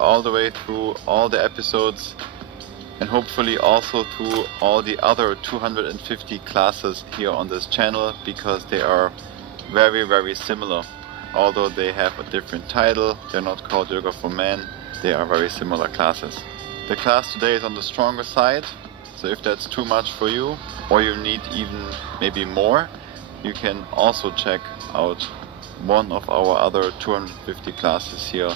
all the way through all the episodes and hopefully also through all the other 250 classes here on this channel, because they are very similar. Although they have a different title, they're not called Yoga for Men, they are very similar classes. The class today is on the stronger side, so if that's too much for you or you need even maybe more, you can also check out one of our other 250 classes here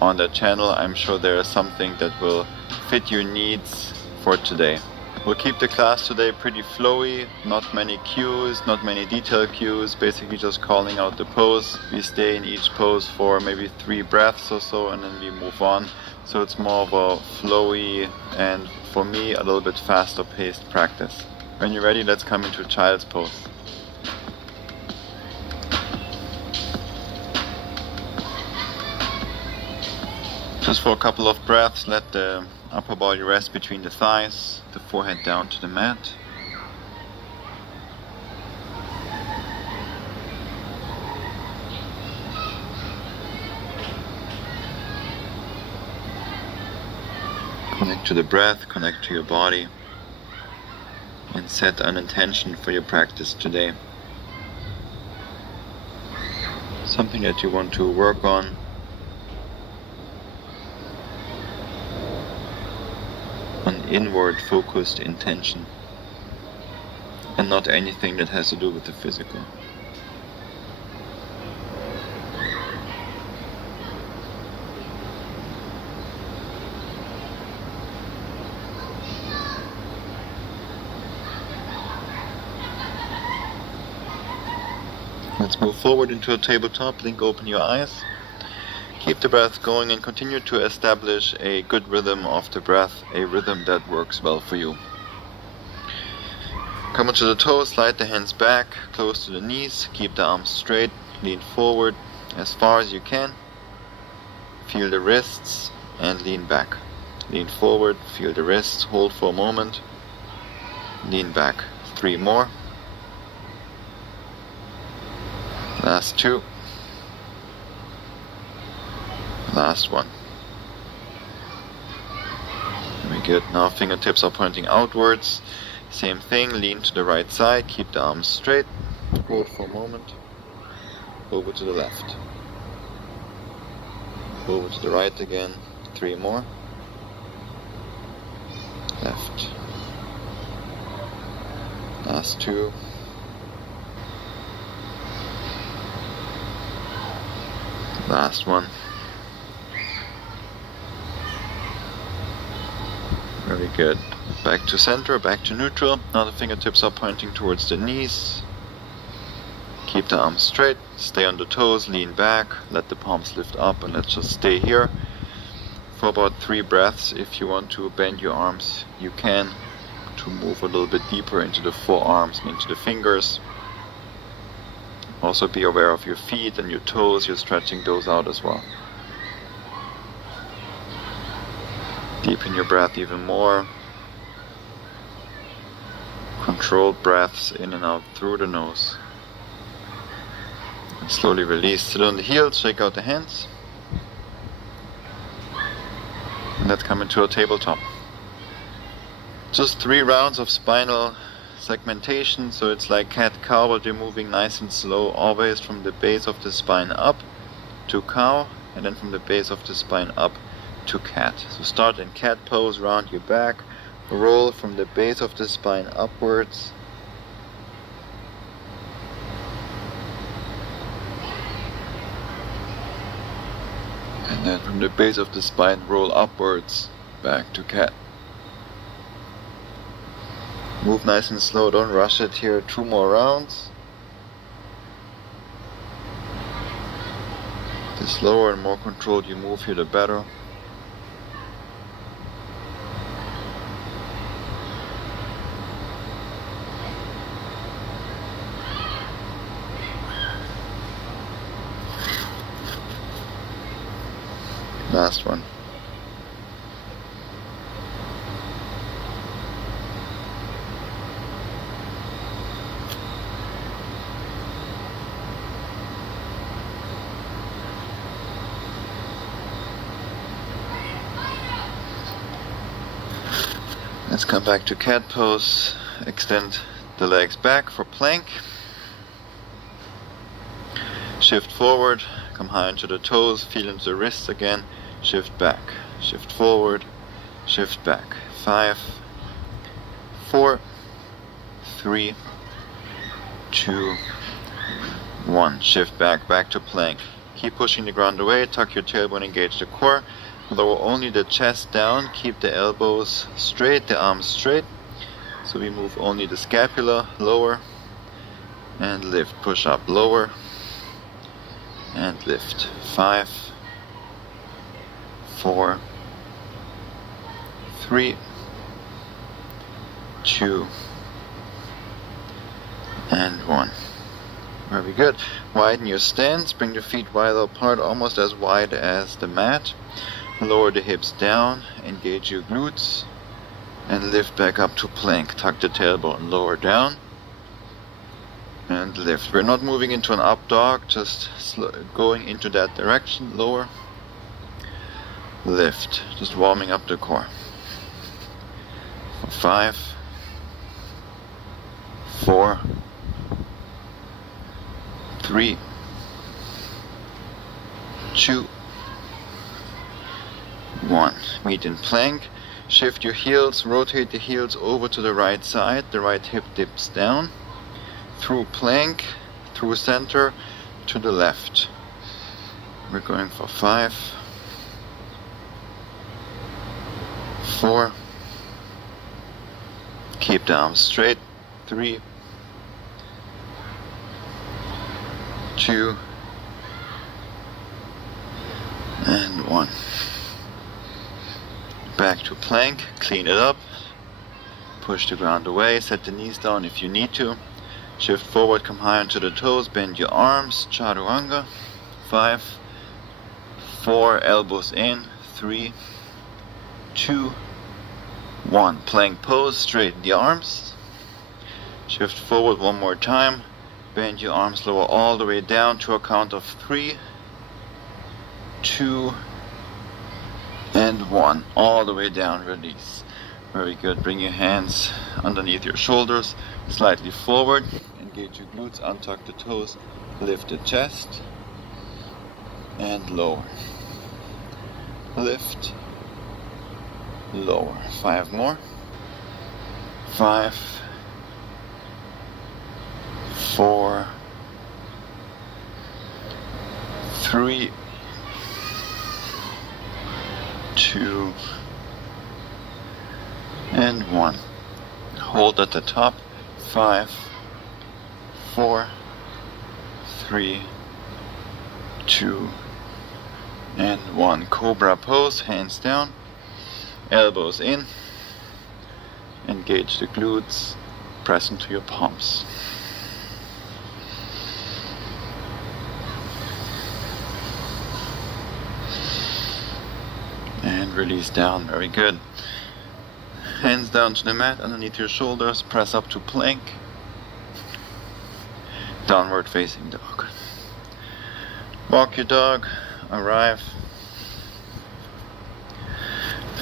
on the channel. I'm sure there is something that will fit your needs for today. We'll keep the class today pretty flowy, not many cues, not many detail cues, basically just calling out the pose. We stay in each pose for maybe 3 breaths or so and then we move on. So it's more of a flowy and for me a little bit faster paced practice. When you're ready, let's come into child's pose. Just for a couple of breaths, let the upper body rest between the thighs, the forehead down to the mat. Connect to the breath, connect to your body, and set an intention for your practice today. Something that you want to work on. An inward focused intention and not anything that has to do with the physical. Let's move forward into a tabletop. Blink open your eyes. Keep the breath going and continue to establish a good rhythm of the breath, a rhythm that works well for you. Come onto the toes, slide the hands back, close to the knees, keep the arms straight, lean forward as far as you can. Feel the wrists and lean back. Lean forward, feel the wrists, hold for a moment, lean back. 3 more. Last 2. Last 1. Very good. Now fingertips are pointing outwards. Same thing, lean to the right side, keep the arms straight, hold for a moment, over to the left, over to the right again, 3 more, left, last 2, last 1. Very good. Back to center, back to neutral. Now the fingertips are pointing towards the knees. Keep the arms straight, stay on the toes, lean back, let the palms lift up, and let's just stay here for about 3 breaths. If you want to bend your arms, you can, to move a little bit deeper into the forearms and into the fingers. Also be aware of your feet and your toes, you're stretching those out as well. Deepen your breath even more. Controlled breaths in and out through the nose. And slowly release. Sit on the heels, shake out the hands. And let's come into a tabletop. Just 3 rounds of spinal segmentation, so it's like cat-cow, but you're moving nice and slow, always from the base of the spine up to cow, and then from the base of the spine up to cat. So start in cat pose, round your back, roll from the base of the spine upwards, and then from the base of the spine roll upwards back to cat. Move nice and slow, don't rush it here. 2 more rounds. The slower and more controlled you move here, the better. Last one. Let's come back to cat pose. Extend the legs back for plank. Shift forward, come high into the toes, feel into the wrists again. Shift back, shift forward, shift back. 5, 4, 3, 2, 1. Shift back, back to plank. Keep pushing the ground away, tuck your tailbone, engage the core. Lower only the chest down, keep the elbows straight, the arms straight. So we move only the scapula, lower, and lift, push up, lower, and lift. 5, 4, 3, 2, and 1. Very good. Widen your stance, bring the feet wide apart, almost as wide as the mat. Lower the hips down, engage your glutes, and lift back up to plank. Tuck the tailbone, lower down, and lift. We're not moving into an up dog, just going into that direction. Lower, lift, just warming up the core. 5, 4, 3, 2, 1. Meet in plank. Shift your heels, rotate the heels over to the right side. The right hip dips down. Through plank, through center, to the left. We're going for 5, 4. Keep the arms straight. 3, 2, and 1. Back to plank, clean it up, push the ground away, set the knees down if you need to. Shift forward, come high onto the toes, bend your arms, chaturanga. 5, 4, elbows in. 3, 2, 1. Plank pose, straighten the arms. Shift forward one more time, bend your arms, lower all the way down to a count of 3, 2, and 1. All the way down, release. Very good. Bring your hands underneath your shoulders, slightly forward. Engage your glutes, untuck the toes, lift the chest, and lower. Lift, lower. 5 more. 5, 4, 3, 2, and 1. Hold at the top. 5, 4, 3, 2, and 1. Cobra pose, hands down, elbows in, engage the glutes, press into your palms. And release down, very good. Hands down to the mat, underneath your shoulders, press up to plank. Downward facing dog. Walk your dog, arrive.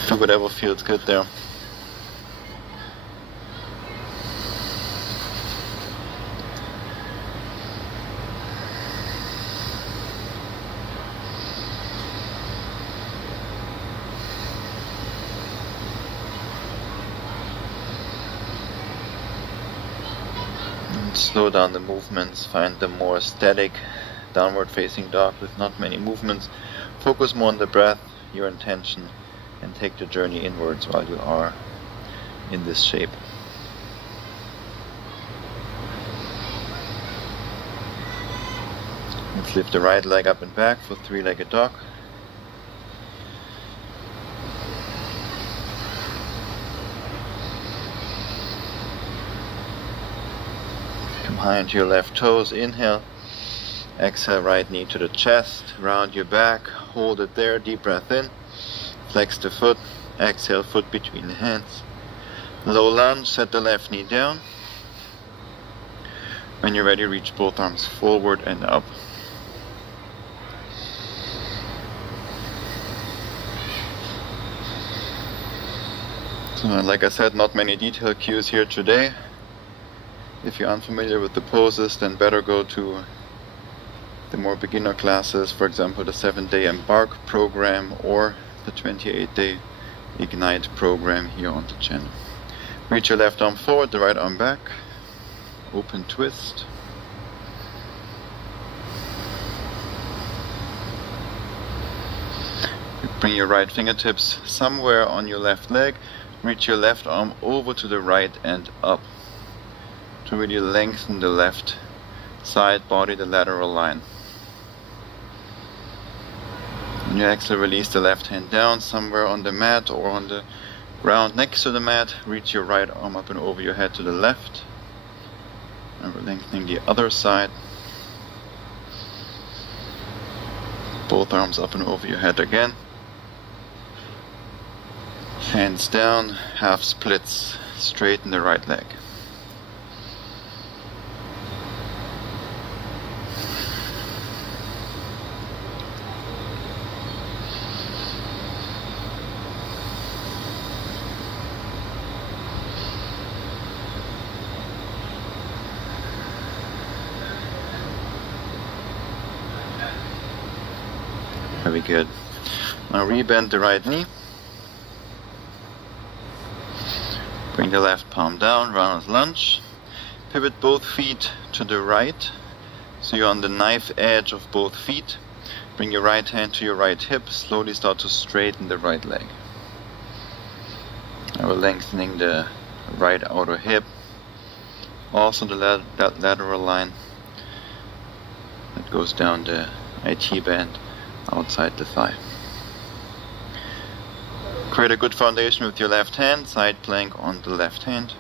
Do whatever feels good there. Slow down the movements, find the more static downward facing dog with not many movements. Focus more on the breath, your intention, and take the journey inwards while you are in this shape. Let's lift the right leg up and back for three-legged dog. High into your left toes, inhale, exhale, right knee to the chest, round your back, hold it there, deep breath in, flex the foot, exhale, foot between the hands, low lunge, set the left knee down. When you're ready, reach both arms forward and up. So like I said, not many detail cues here today. If you're unfamiliar with the poses, then better go to the more beginner classes, for example the 7-day Embark program or the 28-day Ignite program here on the channel. Reach your left arm forward, the right arm back, open twist. Bring your right fingertips somewhere on your left leg, reach your left arm over to the right and up to really lengthen the left side body, the lateral line. On your exhale, release the left hand down somewhere on the mat or on the ground next to the mat. Reach your right arm up and over your head to the left. And we're lengthening the other side. Both arms up and over your head again. Hands down, half splits, straighten the right leg. Very good. Now rebend the right knee. Bring the left palm down, rounded lunge. Pivot both feet to the right, so you're on the knife edge of both feet. Bring your right hand to your right hip, slowly start to straighten the right leg. Now we're lengthening the right outer hip, also the lateral line that goes down the IT band outside the thigh. Create a good foundation with your left hand, side plank on the left hand.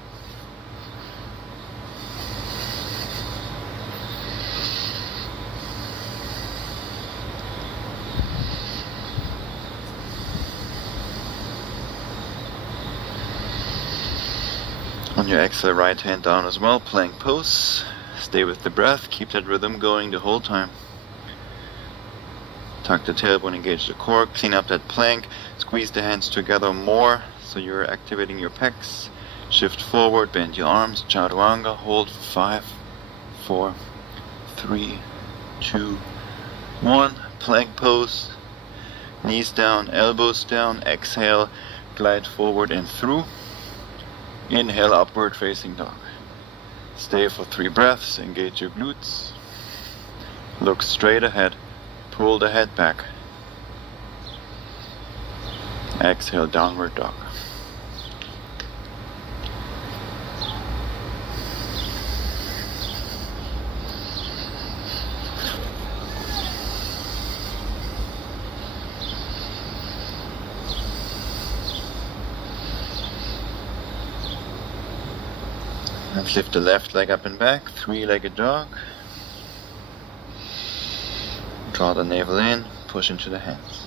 On your exhale, right hand down as well, plank pose. Stay with the breath, keep that rhythm going the whole time. Tuck the tailbone, engage the core, clean up that plank, squeeze the hands together more so you're activating your pecs. Shift forward, bend your arms, chaturanga, hold for 5, 4, 3, 2, 1. Plank pose, knees down, elbows down, exhale, glide forward and through. Inhale, upward facing dog. Stay for 3 breaths, engage your glutes. Look straight ahead. Pull the head back. Exhale, downward dog. Let's lift the left leg up and back, 3-legged dog. Draw the navel in, push into the hands.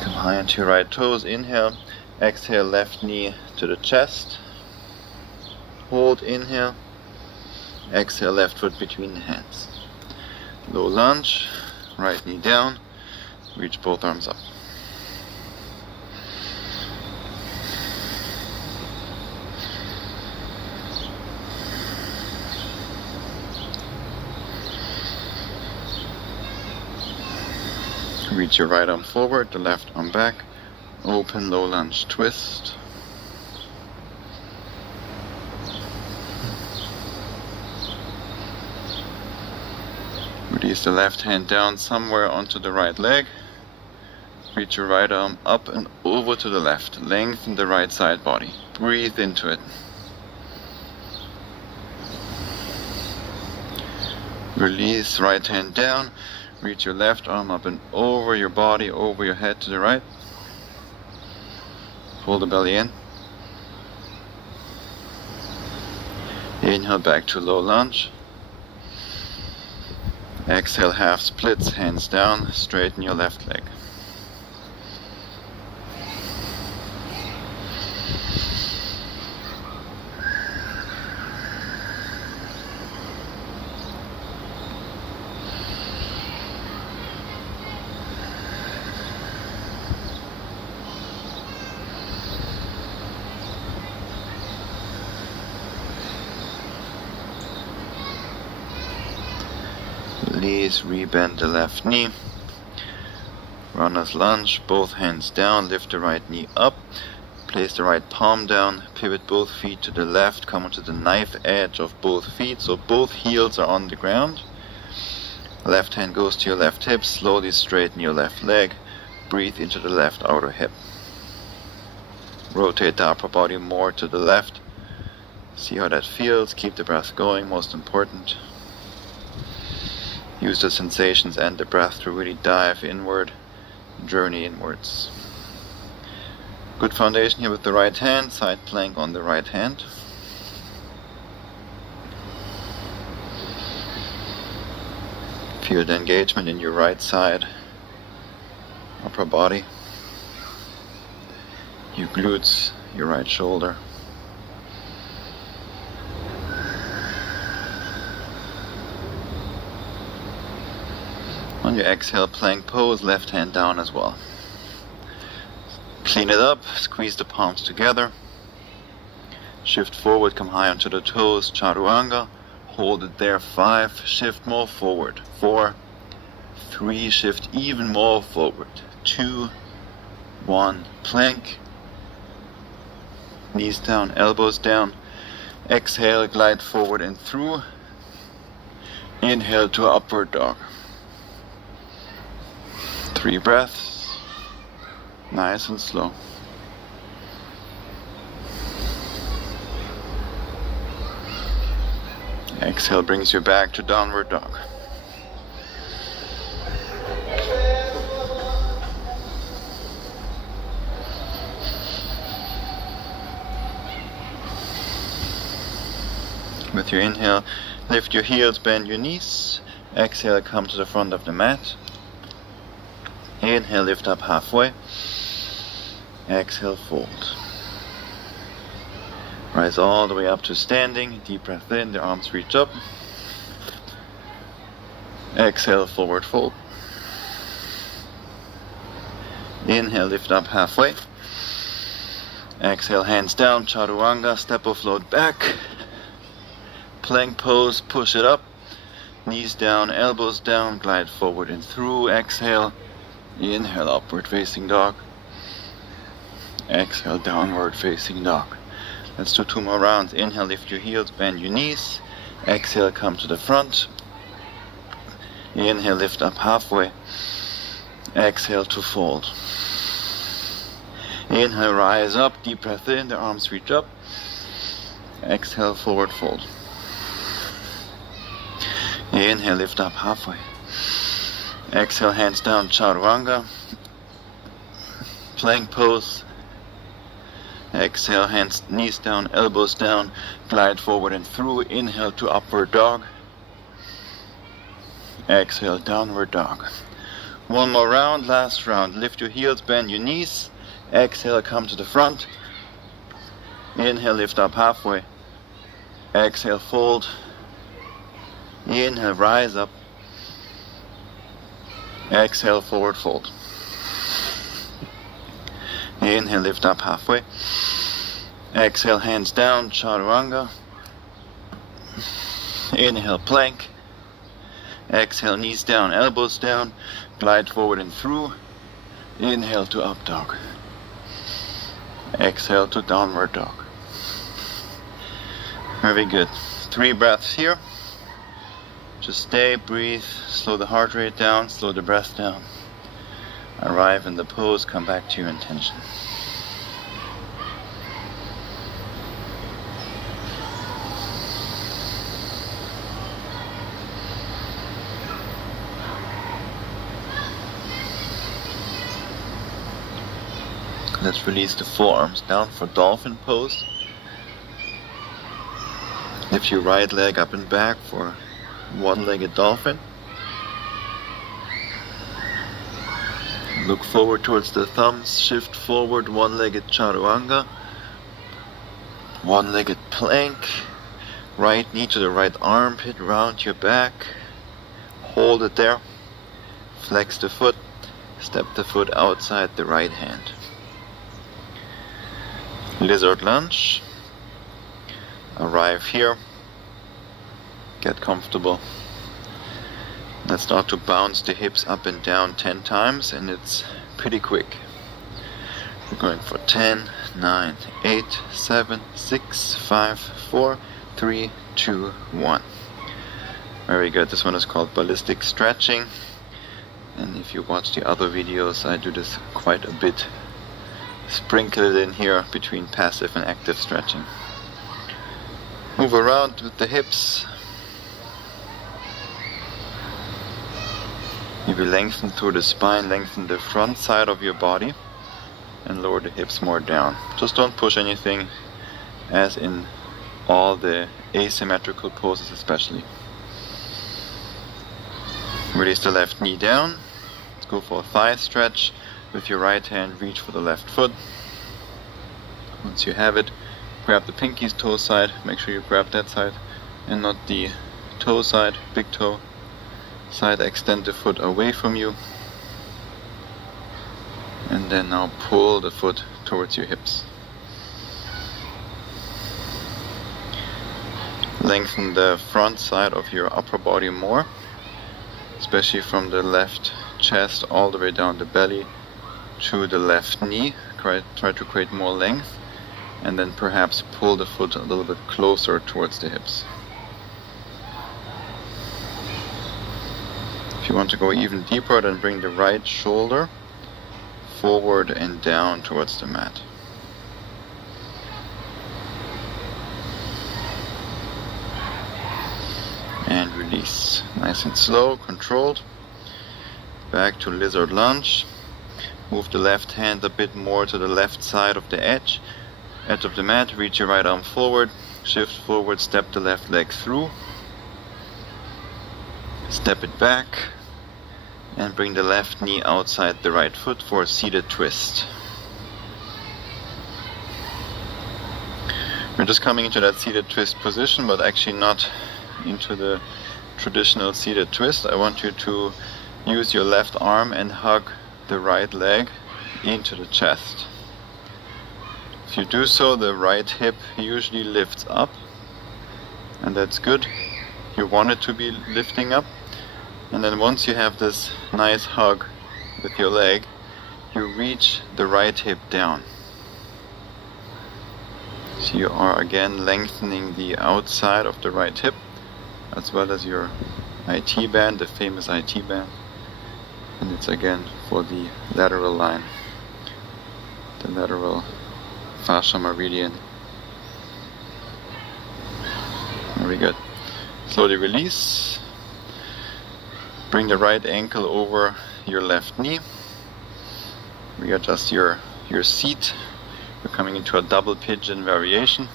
Come high onto your right toes, inhale, exhale, left knee to the chest. Hold, inhale, exhale, left foot between the hands. Low lunge, right knee down, reach both arms up. Reach your right arm forward, the left arm back, open low lunge twist. Release the left hand down somewhere onto the right leg. Reach your right arm up and over to the left. Lengthen the right side body. Breathe into it. Release right hand down. Reach your left arm up and over your body, over your head to the right. Pull the belly in. Inhale back to low lunge. Exhale, half splits, hands down, straighten your left leg. Please rebend the left knee. Runner's lunge, both hands down, lift the right knee up. Place the right palm down, pivot both feet to the left, come onto the knife edge of both feet so both heels are on the ground. Left hand goes to your left hip, slowly straighten your left leg, breathe into the left outer hip. Rotate the upper body more to the left. See how that feels, keep the breath going, most important. Use the sensations and the breath to really dive inward, journey inwards. Good foundation here with the right hand, side plank on the right hand. Feel the engagement in your right side, upper body, your glutes, your right shoulder. On your exhale, plank pose, left hand down as well. Clean it up, squeeze the palms together. Shift forward, come high onto the toes, chaturanga. Hold it there, 5, shift more forward, 4, 3, shift even more forward, 2, 1, plank. Knees down, elbows down. Exhale, glide forward and through. Inhale to upward dog. 3 breaths, nice and slow. Exhale brings you back to downward dog. With your inhale, lift your heels, bend your knees. Exhale, come to the front of the mat. Inhale, lift up halfway. Exhale, fold. Rise all the way up to standing. Deep breath in, the arms reach up. Exhale, forward fold. Inhale, lift up halfway. Exhale, hands down, chaturanga, step or float back. Plank pose, push it up. Knees down, elbows down, glide forward and through. Exhale. Inhale, upward facing dog. Exhale, downward facing dog. Let's do 2 more rounds. Inhale, lift your heels, bend your knees. Exhale, come to the front. Inhale, lift up halfway. Exhale to fold. Inhale, rise up, deep breath in, the arms reach up. Exhale, forward fold. Inhale, lift up halfway. Exhale, hands down, chaturanga. Plank pose. Exhale, hands, knees down, elbows down. Glide forward and through. Inhale to upward dog. Exhale, downward dog. 1 more round, last round. Lift your heels, bend your knees. Exhale, come to the front. Inhale, lift up halfway. Exhale, fold. Inhale, rise up. Exhale, forward fold. Inhale, lift up halfway. Exhale, hands down, chaturanga. Inhale, plank. Exhale, knees down, elbows down. Glide forward and through. Inhale to up dog. Exhale to downward dog. Very good. 3 breaths here. Just stay, breathe, slow the heart rate down, slow the breath down. Arrive in the pose, come back to your intention. Let's release the forearms down for dolphin pose. Lift your right leg up and back for one-legged dolphin. Look forward towards the thumbs, shift forward, one-legged chaturanga. One-legged plank. Right knee to the right armpit, round your back. Hold it there. Flex the foot. Step the foot outside the right hand. Lizard lunge. Arrive here. Get comfortable. Let's start to bounce the hips up and down 10 times, and it's pretty quick. We're going for 10, 9, 8, 7, 6, 5, 4, 3, 2, 1. Very good. This one is called ballistic stretching. And if you watch the other videos, I do this quite a bit. Sprinkle it in here between passive and active stretching. Move around with the hips. Maybe lengthen through the spine, lengthen the front side of your body, and lower the hips more down. Just don't push anything, as in all the asymmetrical poses especially. Release the left knee down. Let's go for a thigh stretch. With your right hand, reach for the left foot. Once you have it, grab the pinky's toe side. Make sure you grab that side and not the toe side, big toe side. Extend the foot away from you. And then now pull the foot towards your hips. Lengthen the front side of your upper body more, especially from the left chest all the way down the belly to the left knee. Try to create more length, and then perhaps pull the foot a little bit closer towards the hips. If you want to go even deeper, then bring the right shoulder forward and down towards the mat. And release. Nice and slow, controlled. Back to lizard lunge. Move the left hand a bit more to the left side of the edge of the mat. Reach your right arm forward. Shift forward, step the left leg through. Step it back. And bring the left knee outside the right foot for a seated twist. We're just coming into that seated twist position, but actually not into the traditional seated twist. I want you to use your left arm and hug the right leg into the chest. If you do so, the right hip usually lifts up, and that's good. You want it to be lifting up. And then once you have this nice hug with your leg, you reach the right hip down. So you are again lengthening the outside of the right hip, as well as your IT band, the famous IT band. And it's again for the lateral line, the lateral fascia meridian. Very good. Slowly release. Bring the right ankle over your left knee. Readjust your seat. You're coming into a double pigeon variation.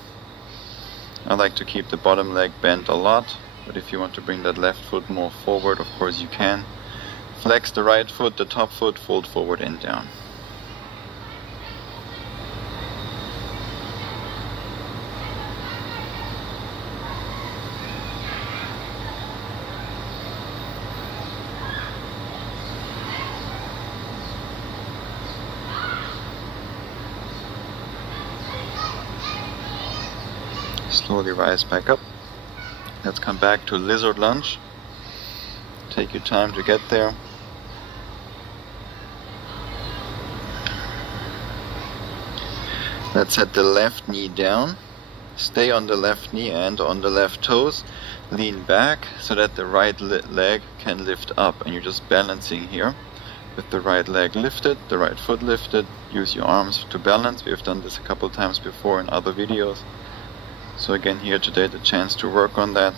I like to keep the bottom leg bent a lot, but if you want to bring that left foot more forward, of course you can. Flex the right foot, the top foot, fold forward and down. Slowly rise back up. Let's come back to lizard lunge. Take your time to get there. Let's set the left knee down. Stay on the left knee and on the left toes. Lean back so that the right leg can lift up, and you're just balancing here with the right leg lifted, the right foot lifted. Use your arms to balance. We've done this a couple times before in other videos. So again, here today the chance to work on that.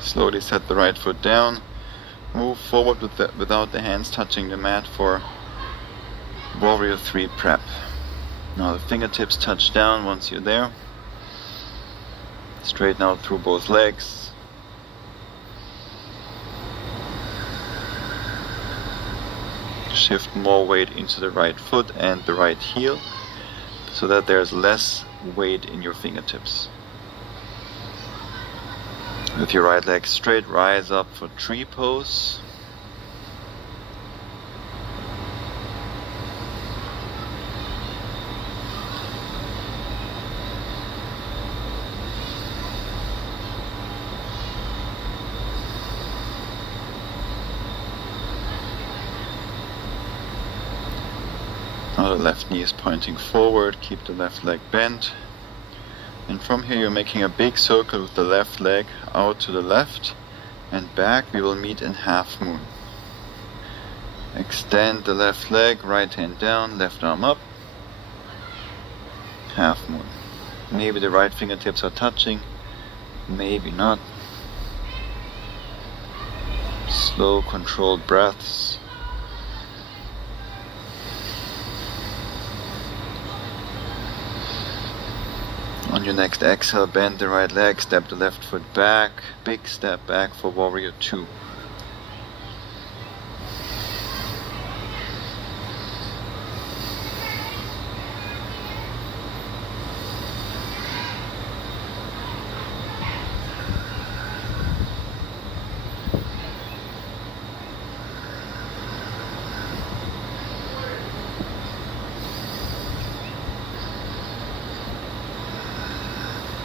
Slowly set the right foot down. Move forward without the hands touching the mat for Warrior 3 prep. Now the fingertips touch down once you're there. Straighten out through both legs. Shift more weight into the right foot and the right heel, so that there's less weight in your fingertips. With your right leg straight, rise up for tree pose. Now the left knee is pointing forward, keep the left leg bent. And from here you're making a big circle with the left leg out to the left and back. We will meet in half moon. Extend the left leg, right hand down, left arm up. Half moon. Maybe the right fingertips are touching, maybe not. Slow, controlled breaths. On your next exhale, bend the right leg, step the left foot back, big step back for warrior 2.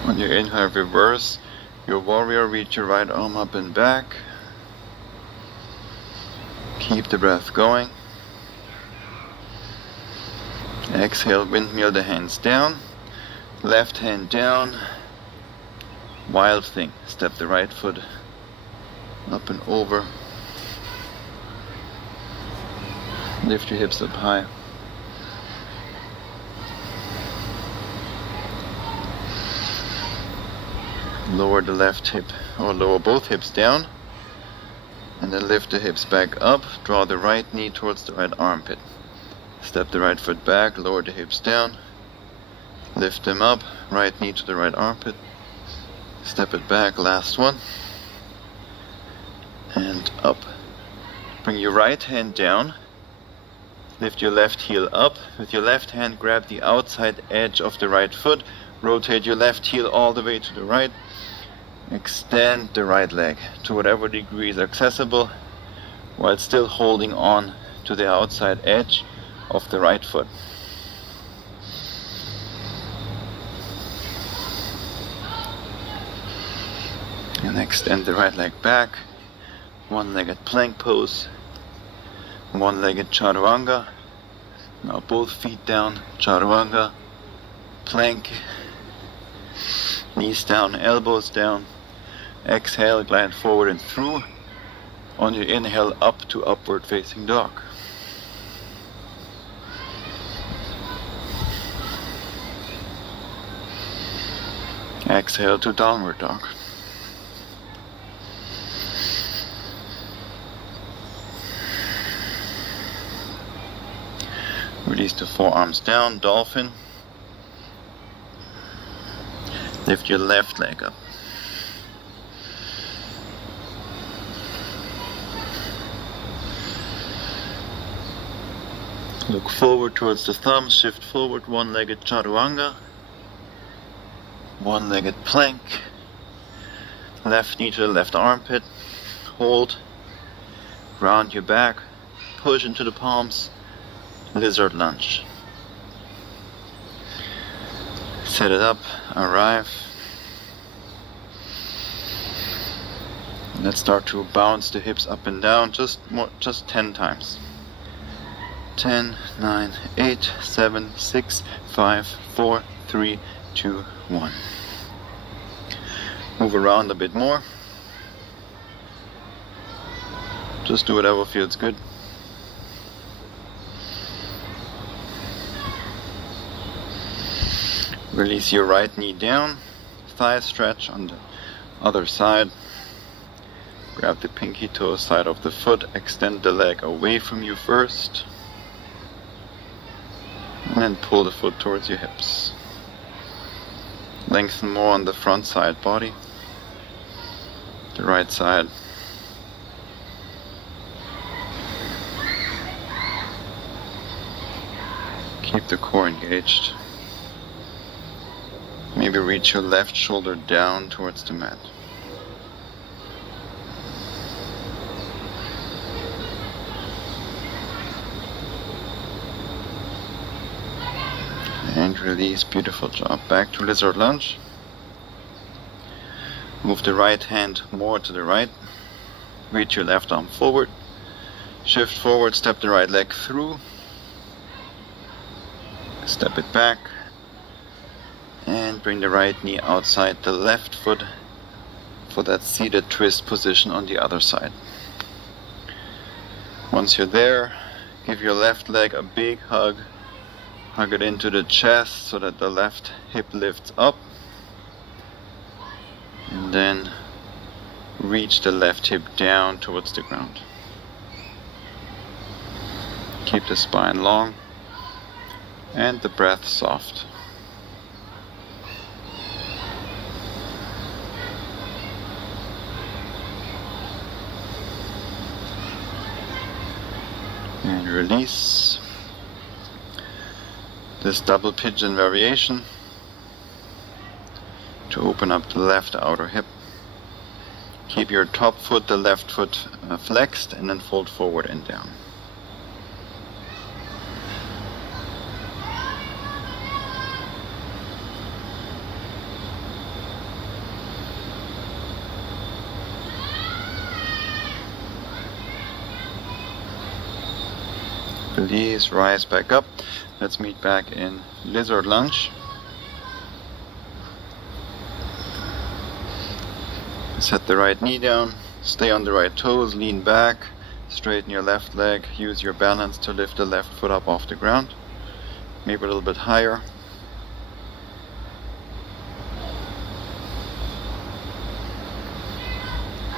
On your inhale, reverse your warrior, reach your right arm up and back. Keep the breath going. Exhale, windmill the hands down. Left hand down. Wild thing. Step the right foot up and over. Lift your hips up high. Lower the left hip, or lower both hips down, and then lift the hips back up. Draw the right knee towards the right armpit. Step the right foot back, lower the hips down, lift them up, right knee to the right armpit. Step it back, last one, and up. Bring your right hand down, lift your left heel up. With your left hand, grab the outside edge of the right foot, rotate your left heel all the way to the right. Extend the right leg to whatever degree is accessible while still holding on to the outside edge of the right foot. And extend the right leg back, one-legged plank pose, one-legged chaturanga. Now both feet down, chaturanga, plank, knees down, elbows down. Exhale, glide forward and through. On your inhale, up to upward facing dog. Exhale to downward dog. Release the forearms down, dolphin. Lift your left leg up. Look forward towards the thumbs, shift forward, one-legged chaturanga, one-legged plank, left knee to the left armpit, hold, round your back, push into the palms, lizard lunge. Set it up, arrive. Let's start to bounce the hips up and down, just 10 times. 10, 9, 8, 7, 6, 5, 4, 3, 2, 1. Move around a bit more. Just do whatever feels good. Release your right knee down, thigh stretch on the other side. Grab the pinky toe side of the foot, extend the leg away from you first. And then pull the foot towards your hips. Lengthen more on the front side body. The right side. Keep the core engaged. Maybe reach your left shoulder down towards the mat. And release, beautiful job. Back to lizard lunge. Move the right hand more to the right. Reach your left arm forward. Shift forward, step the right leg through. Step it back and bring the right knee outside the left foot for that seated twist position on the other side. Once you're there, give your left leg a big hug. Hug it into the chest so that the left hip lifts up. And then reach the left hip down towards the ground. Keep the spine long and the breath soft. And release. This double pigeon variation to open up the left outer hip. Keep your top foot, the left foot flexed, and then fold forward and down. Please rise back up. Let's meet back in lizard lunge. Set the right knee down, stay on the right toes, lean back, straighten your left leg, use your balance to lift the left foot up off the ground, maybe a little bit higher.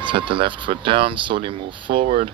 Set the left foot down, slowly move forward,